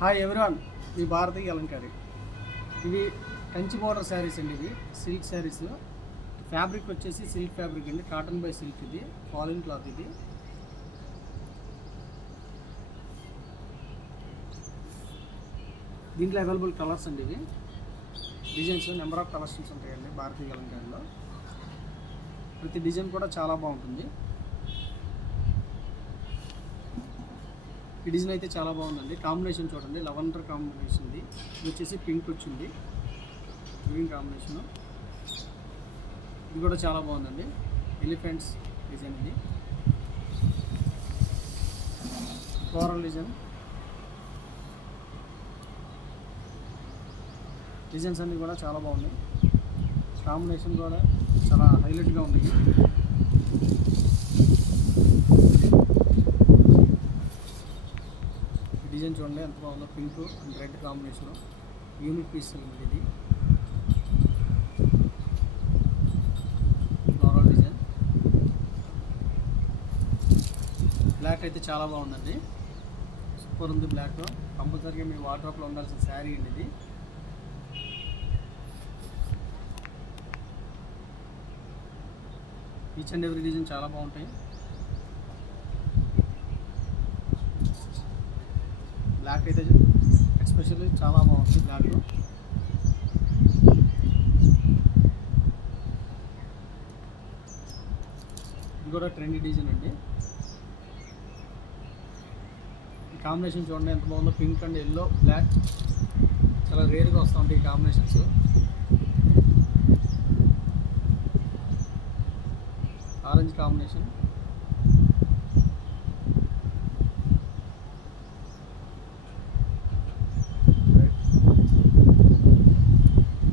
Hi everyone, మీ భారతీ అలంకారి. ఇవి కంచి బోర్డర్ శారీస్ అండి. ఇవి సిల్క్ శారీస్. ఫ్యాబ్రిక్ వచ్చేసి సిల్క్ ఫ్యాబ్రిక్ అండి, కాటన్ బై సిల్క్. ఇది ఫాలిన్ క్లాత్. ఇది దీంట్లో అవైలబుల్ కలర్స్ అండి. ఇవి డిజైన్స్ నెంబర్ ఆఫ్ కలెక్షన్స్ ఉంటాయండి భారతీ అలంకారిలో. ప్రతి డిజైన్ కూడా చాలా బాగుంటుంది. ఈ డిజైన్ అయితే చాలా బాగుందండి. కాంబినేషన్ చూడండి, లెవెండర్ కాంబినేషన్. ఇది వచ్చేసి పింక్ వచ్చింది, గ్రీన్ కాంబినేషను. ఇది కూడా చాలా బాగుందండి. Elephants design. ఇది ఫ్లోరల్ డిజైన్. డిజైన్స్ అన్నీ కూడా చాలా బాగున్నాయి. కాంబినేషన్ కూడా చాలా హైలైట్గా ఉన్నాయి. డిజైన్ చూడండి ఎంత బాగుందో, pink and red combination. Unique piece ఇది. Floral design. బ్లాక్ అయితే చాలా బాగుందండి, సూపర్ ఉంది. బ్లాక్ కంపల్సరీగా మీ వార్డ్రోబ్లో ఉండాల్సిన శారీ అండి ఇది. ఈచ్ అండ్ ఎవ్రీ డిజైన్ చాలా బాగుంటాయి. బ్లాక్ అయితే ఎస్పెషల్లీ చాలా బాగుంది. బ్లాక్ ఇది కూడా ట్రెండీ డిజైన్ అండి. ఈ కాంబినేషన్ చూడండి ఎంత బాగుందో, పింక్ అండ్ ఎల్లో, బ్లాక్. చాలా రేర్గా వస్తూ ఉంటాయి ఈ కాంబినేషన్స్. Orange combination.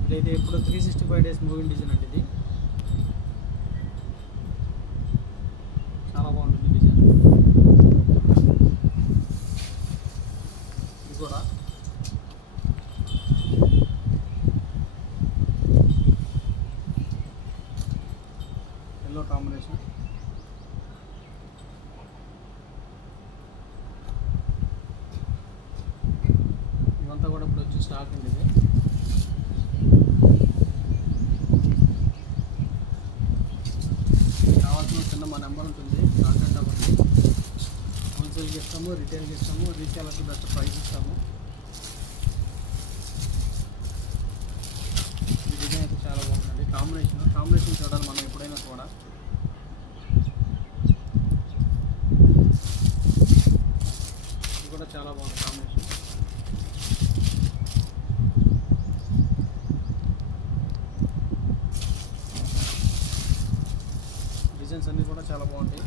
ఇదైతే ఇప్పుడు 365 days మూవింగ్ డిజైన్ అండి. ఇది చాలా బాగుంటుంది డిజైన్. ఇది కూడా ఎల్లో కాంబినేషన్. ఇవంతా కూడా ఇప్పుడు వచ్చి స్టాక్ అండి. ఇది కావాల్సిన కింద మా నెంబర్ ఉంటుంది, కాంటాక్ట్ అవ్వండి. హోల్సేల్కి ఇస్తాము, రిటైల్కి ఇస్తాము, రీసేలర్కి బెస్ట్ ప్రైస్ ఇస్తాము. ఈ డిజైన్ అయితే చాలా బాగుందండి. కాంబినేషన్ చూడాలి మనం ఎప్పుడైనా కూడా. ఇది కూడా చాలా బాగుంది కాంబినేషన్. డిజైన్స్ అన్నీ కూడా చాలా బాగుంటాయి.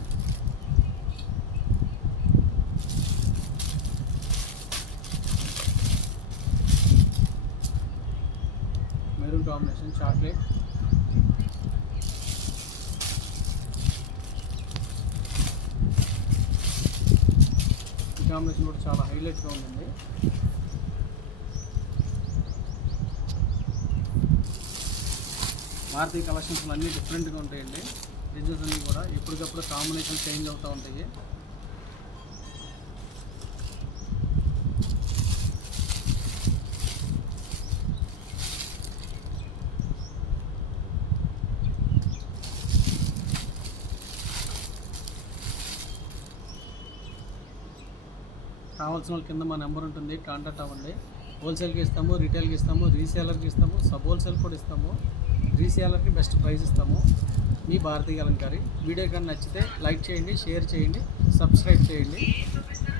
Maroon combination, chocolate. ఈ కాంబినేషన్ కూడా చాలా హైలైట్గా ఉందండి. భారతీయ కలెక్షన్స్ అన్నీ డిఫరెంట్గా ఉంటాయండి. డిజైన్స్ అన్నీ కూడా ఎప్పటికప్పుడు కాంబినేషన్ చేంజ్ అవుతూ ఉంటాయి. కావాల్సిన వాళ్ళ కింద మా నెంబర్ ఉంటుంది, కాంటాక్ట్ అవ్వండి. హోల్సేల్కి ఇస్తాము, రిటైల్కి ఇస్తాము, రీసేలర్కి ఇస్తాము, సబ్ హోల్సేల్ కూడా ఇస్తాము. రీసేలర్కి బెస్ట్ ప్రైస్ ఇస్తాము. మీ భారతీ అలంకారి. వీడియో కానీ నచ్చితే లైక్ చేయండి, షేర్ చేయండి, సబ్స్క్రైబ్ చేయండి.